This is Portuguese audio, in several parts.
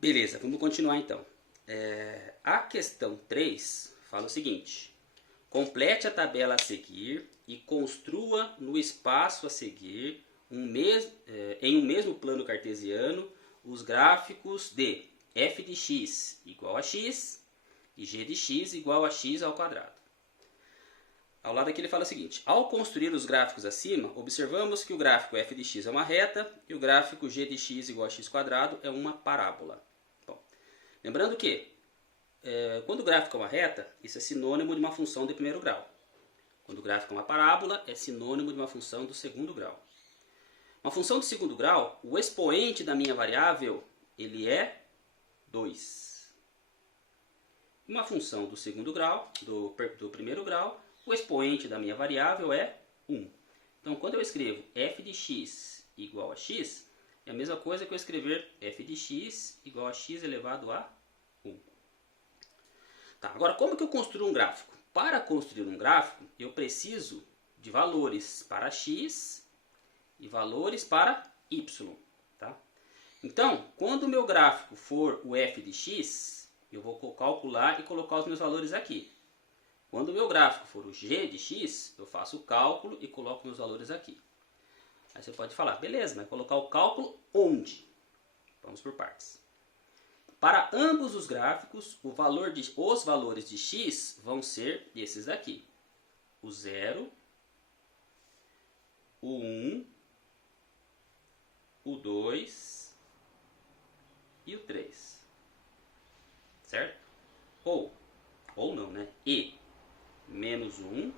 Beleza, vamos continuar então. A questão 3 fala o seguinte: complete a tabela a seguir e construa no espaço a seguir em um mesmo plano cartesiano os gráficos de f de x igual a x e g de x igual a x ao quadrado. Ao lado aqui ele fala o seguinte: ao construir os gráficos acima, observamos que o gráfico f de x é uma reta e o gráfico g de x igual a x quadrado é uma parábola. Bom, lembrando que quando o gráfico é uma reta, isso é sinônimo de uma função de primeiro grau. Quando o gráfico é uma parábola, é sinônimo de uma função do segundo grau. Uma função do segundo grau, o expoente da minha variável, ele é 2. Uma função do segundo grau, do primeiro grau, o expoente da minha variável é 1. Então, quando eu escrevo f de x igual a x, é a mesma coisa que eu escrever f de x igual a x elevado a 1. Tá, agora, como que eu construo um gráfico? Para construir um gráfico, eu preciso de valores para x e valores para y. Tá? Então, quando o meu gráfico for o f de x, eu vou calcular e colocar os meus valores aqui. Quando o meu gráfico for o g de x, eu faço o cálculo e coloco meus valores aqui. Aí você pode falar, beleza, mas colocar o cálculo onde? Vamos por partes. Para ambos os gráficos, os valores de x vão ser esses daqui. O 0, o 1, o 2 e o 3. Certo? Ou não, né? E menos 1,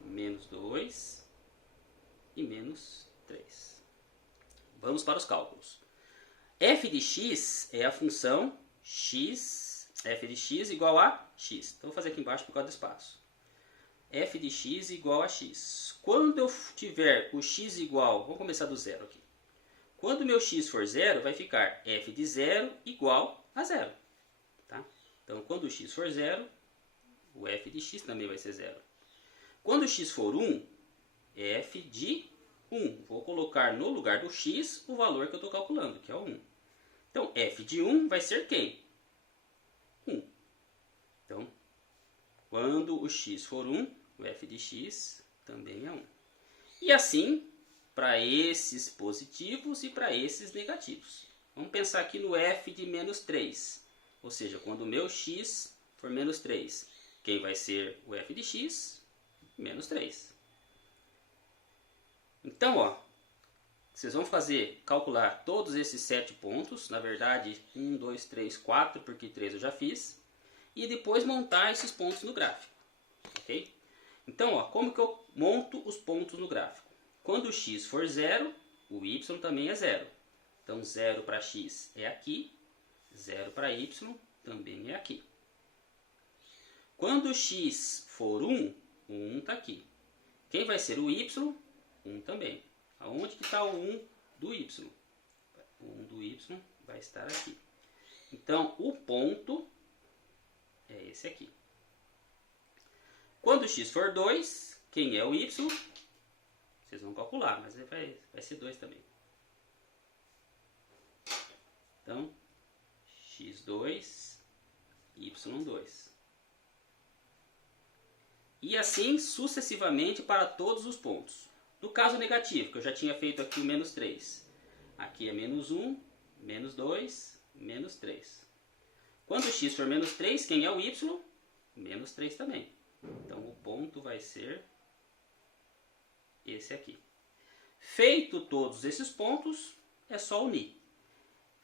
menos 2 e menos 3. Vamos para os cálculos. F de x é a função x, f de x igual a x. Então, vou fazer aqui embaixo por causa do espaço. F de x igual a x. Quando eu tiver o x igual, vamos começar do zero aqui. Quando meu x for zero, vai ficar f de 0 igual a 0. Tá? Então, quando o x for 0, o f de x também vai ser 0. Quando o x for 1, f de 1. Vou colocar no lugar do x o valor que eu estou calculando, que é o 1. Então, f de 1 vai ser quem? 1. Então, quando o x for 1, o f de x também é 1. E assim, para esses positivos e para esses negativos. Vamos pensar aqui no f de menos 3. Ou seja, quando o meu x for menos 3, quem vai ser o f de x? Menos 3. Então, ó, vocês vão calcular todos esses 7 pontos, na verdade 1, 2, 3, 4, porque 3 eu já fiz, e depois montar esses pontos no gráfico, ok? Então, ó, como que eu monto os pontos no gráfico? Quando o x for 0, o y também é 0. Então, 0 para x é aqui, 0 para y também é aqui. Quando o x for 1, o 1 está aqui. Quem vai ser o y? 1 também. Aonde que está o 1 do y? O 1 do y vai estar aqui. Então, o ponto é esse aqui. Quando o x for 2, quem é o y? Vocês vão calcular, mas vai ser 2 também. Então, x2, y2. E assim sucessivamente para todos os pontos. No caso negativo, que eu já tinha feito aqui o menos 3. Aqui é menos 1, menos 2, menos 3. Quando o x for menos 3, quem é o y? Menos 3 também. Então, o ponto vai ser esse aqui. Feito todos esses pontos, é só unir.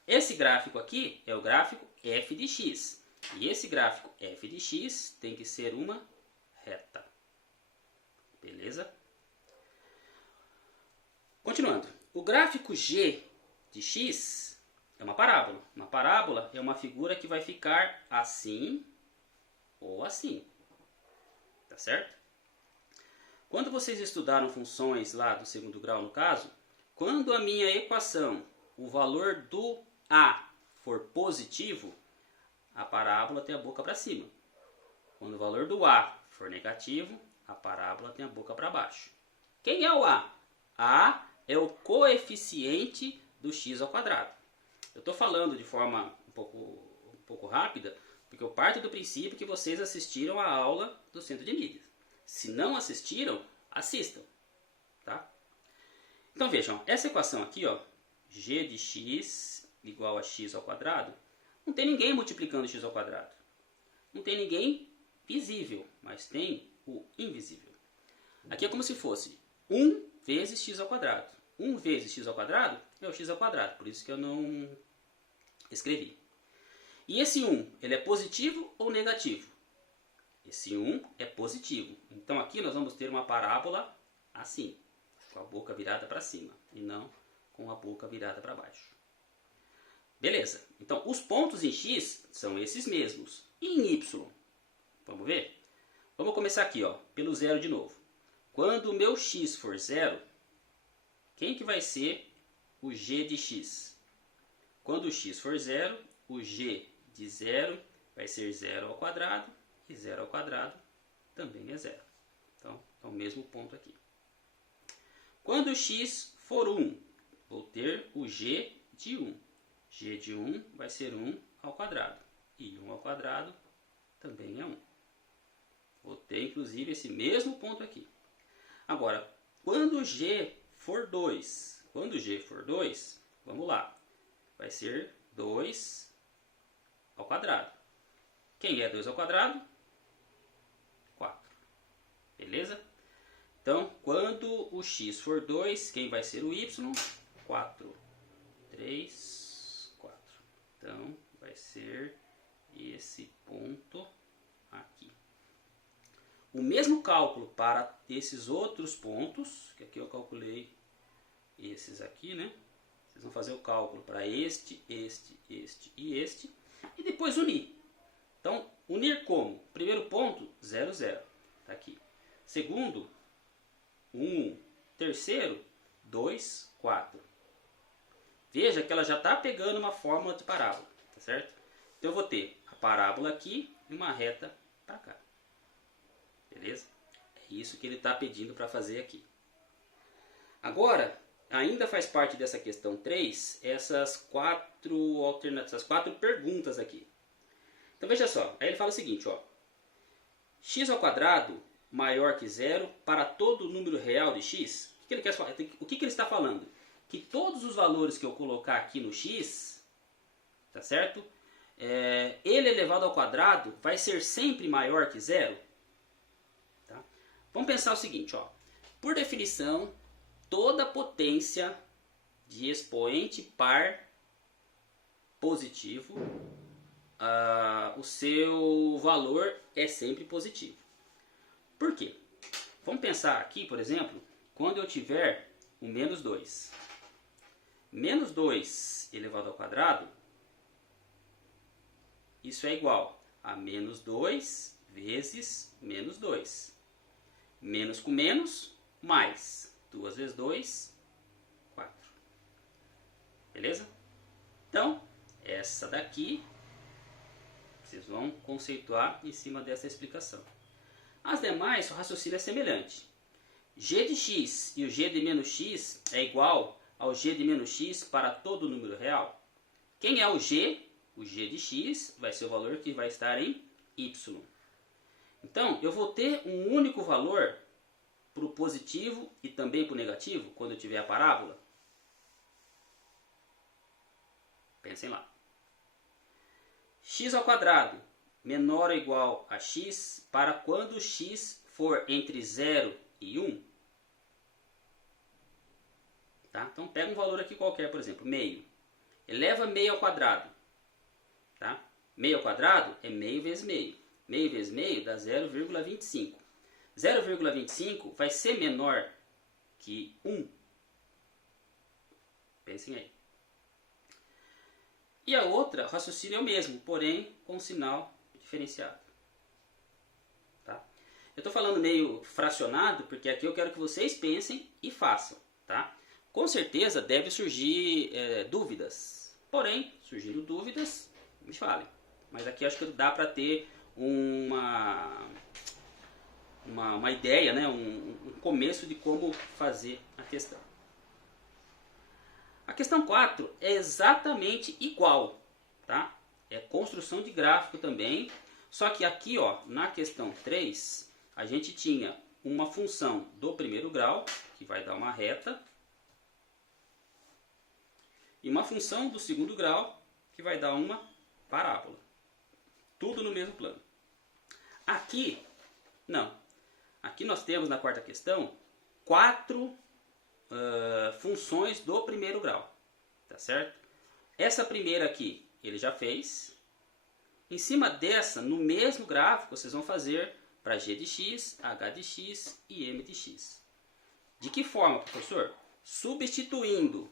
Esse gráfico aqui é o gráfico f de x. E esse gráfico f de x tem que ser uma reta. Beleza? Continuando. O gráfico g de x é uma parábola. Uma parábola é uma figura que vai ficar assim ou assim. Tá certo? Quando vocês estudaram funções lá do segundo grau, no caso, quando a minha equação, o valor do a for positivo, a parábola tem a boca para cima. Quando o valor do a for negativo, a parábola tem a boca para baixo. Quem é o a? A é o coeficiente do x ao quadrado. Eu estou falando de forma um pouco rápida, porque eu parto do princípio que vocês assistiram a aula do Centro de Mídias. Se não assistiram, assistam. Tá? Então vejam, essa equação aqui, ó, g de x igual a x ao quadrado, não tem ninguém multiplicando x ao quadrado. Não tem ninguém visível, mas tem o invisível. Aqui é como se fosse 1 vezes x ao quadrado. 1 vezes x ao quadrado é o x ao quadrado, por isso que eu não escrevi. E esse 1, ele é positivo ou negativo? Esse 1 é positivo. Então aqui nós vamos ter uma parábola assim, com a boca virada para cima, e não com a boca virada para baixo. Beleza, então os pontos em x são esses mesmos. E em y? Vamos ver? Vamos começar aqui, ó, pelo zero de novo. Quando o meu x for zero, quem que vai ser o g de x? Quando o x for zero, o g de zero vai ser zero ao quadrado, e zero ao quadrado também é zero. Então, é o mesmo ponto aqui. Quando o x for 1, vou ter o g de 1. G de 1 vai ser 1 ao quadrado. E 1 ao quadrado também é 1. Vou ter, inclusive, esse mesmo ponto aqui. Agora, quando g for 2, vamos lá, vai ser 2 ao quadrado. Quem é 2 ao quadrado? 4. Beleza? Então, quando o x for 2, quem vai ser o y? 4. 3, 4. Então, vai ser esse ponto aqui. O mesmo cálculo para esses outros pontos, que aqui eu calculei esses aqui, né? Vocês vão fazer o cálculo para este e este, e depois unir. Então, unir como? Primeiro ponto, 0, 0. Está aqui. Segundo, 1. Terceiro, 2, 4. Veja que ela já está pegando uma fórmula de parábola, tá certo? Então eu vou ter a parábola aqui e uma reta para cá. Beleza? É isso que ele está pedindo para fazer aqui. Agora, ainda faz parte dessa questão 3, essas quatro perguntas aqui. Então veja só, aí ele fala o seguinte, ó. X ao quadrado maior que zero para todo número real de x. O que ele quer falar? O que ele está falando? Que todos os valores que eu colocar aqui no x, tá certo? Ele elevado ao quadrado vai ser sempre maior que zero? Tá? Vamos pensar o seguinte, ó. Por definição, toda potência de expoente par positivo, o seu valor é sempre positivo. Por quê? Vamos pensar aqui, por exemplo, quando eu tiver o menos 2. Menos 2 elevado ao quadrado, isso é igual a menos 2 vezes menos 2. Menos com menos, mais 2 vezes 2, 4. Beleza? Então, essa daqui, vocês vão conceituar em cima dessa explicação. As demais, o raciocínio é semelhante. G de x e o g de menos x é igual ao g de menos x para todo número real. Quem é o g? O g de x vai ser o valor que vai estar em y. Então, eu vou ter um único valor para o positivo e também para o negativo, quando eu tiver a parábola? Pensem lá. X ao quadrado menor ou igual a x para quando x for entre 0 e 1. Tá? Então pega um valor aqui qualquer, por exemplo, meio. Eleva meio ao quadrado. Tá? Meio ao quadrado é meio vezes meio. Meio vezes meio dá 0,25. 0,25 vai ser menor que 1. Pensem aí. E a outra, o raciocínio é o mesmo, porém com um sinal diferenciado. Tá? Eu estou falando meio fracionado, porque aqui eu quero que vocês pensem e façam. Tá? Com certeza deve surgir dúvidas. Porém, surgindo dúvidas, me falem. Mas aqui acho que dá para ter uma ideia, né? um começo de como fazer a questão. A questão 4 é exatamente igual, tá? É construção de gráfico também, só que aqui, ó, na questão 3, a gente tinha uma função do primeiro grau, que vai dar uma reta, e uma função do segundo grau, que vai dar uma parábola. Tudo no mesmo plano. Aqui, não. Aqui nós temos na quarta questão 4 funções do primeiro grau, tá certo? Essa primeira aqui ele já fez. Em cima dessa, no mesmo gráfico, vocês vão fazer para g de x, h de x e m de x. De que forma, professor? Substituindo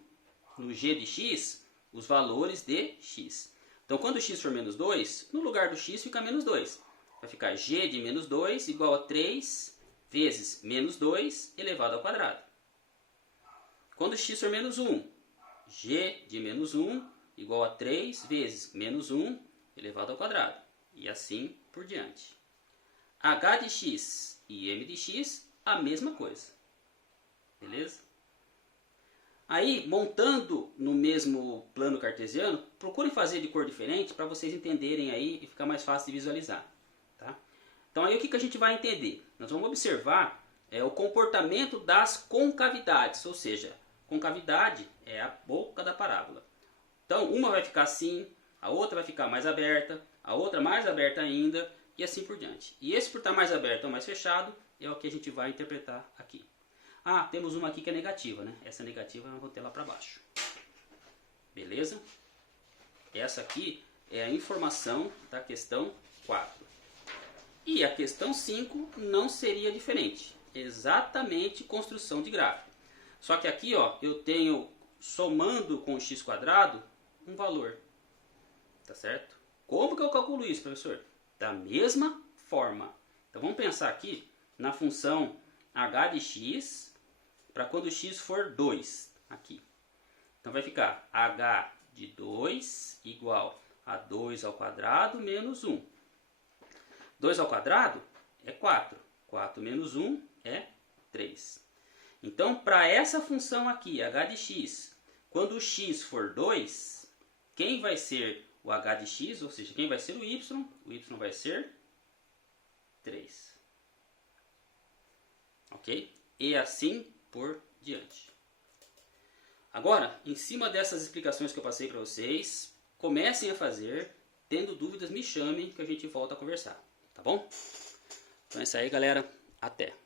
no g de x os valores de x. Então, quando x for menos 2, no lugar do x fica menos 2. Vai ficar g de menos 2 igual a 3 vezes menos 2 elevado ao quadrado. Quando x for menos 1, g de menos 1 igual a 3 vezes menos 1 elevado ao quadrado. E assim por diante. H de x e m de x, a mesma coisa. Beleza? Aí, montando no mesmo plano cartesiano, procurem fazer de cor diferente para vocês entenderem aí e ficar mais fácil de visualizar. Tá? Então, aí o que a gente vai entender? Nós vamos observar o comportamento das concavidades, ou seja, concavidade é a boca da parábola. Então, uma vai ficar assim, a outra vai ficar mais aberta, a outra mais aberta ainda, e assim por diante. E esse por estar mais aberto ou mais fechado é o que a gente vai interpretar aqui. Ah, temos uma aqui que é negativa, né? Essa negativa eu vou ter lá para baixo. Beleza? Essa aqui é a informação da questão 4. E a questão 5 não seria diferente. Exatamente construção de gráfico. Só que aqui, ó, eu tenho, somando com o x² um valor. Tá certo? Como que eu calculo isso, professor? Da mesma forma. Então vamos pensar aqui na função h de x para quando x for 2. Aqui. Então vai ficar h de 2 igual a 2 ao quadrado menos 1. 2 ao quadrado é 4. 4 menos 1 é 3. Então, para essa função aqui, h de x, quando o x for 2, quem vai ser o h de x, ou seja, quem vai ser o y? O y vai ser 3. Ok? E assim por diante. Agora, em cima dessas explicações que eu passei para vocês, comecem a fazer. Tendo dúvidas, me chamem que a gente volta a conversar. Tá bom? Então é isso aí, galera. Até!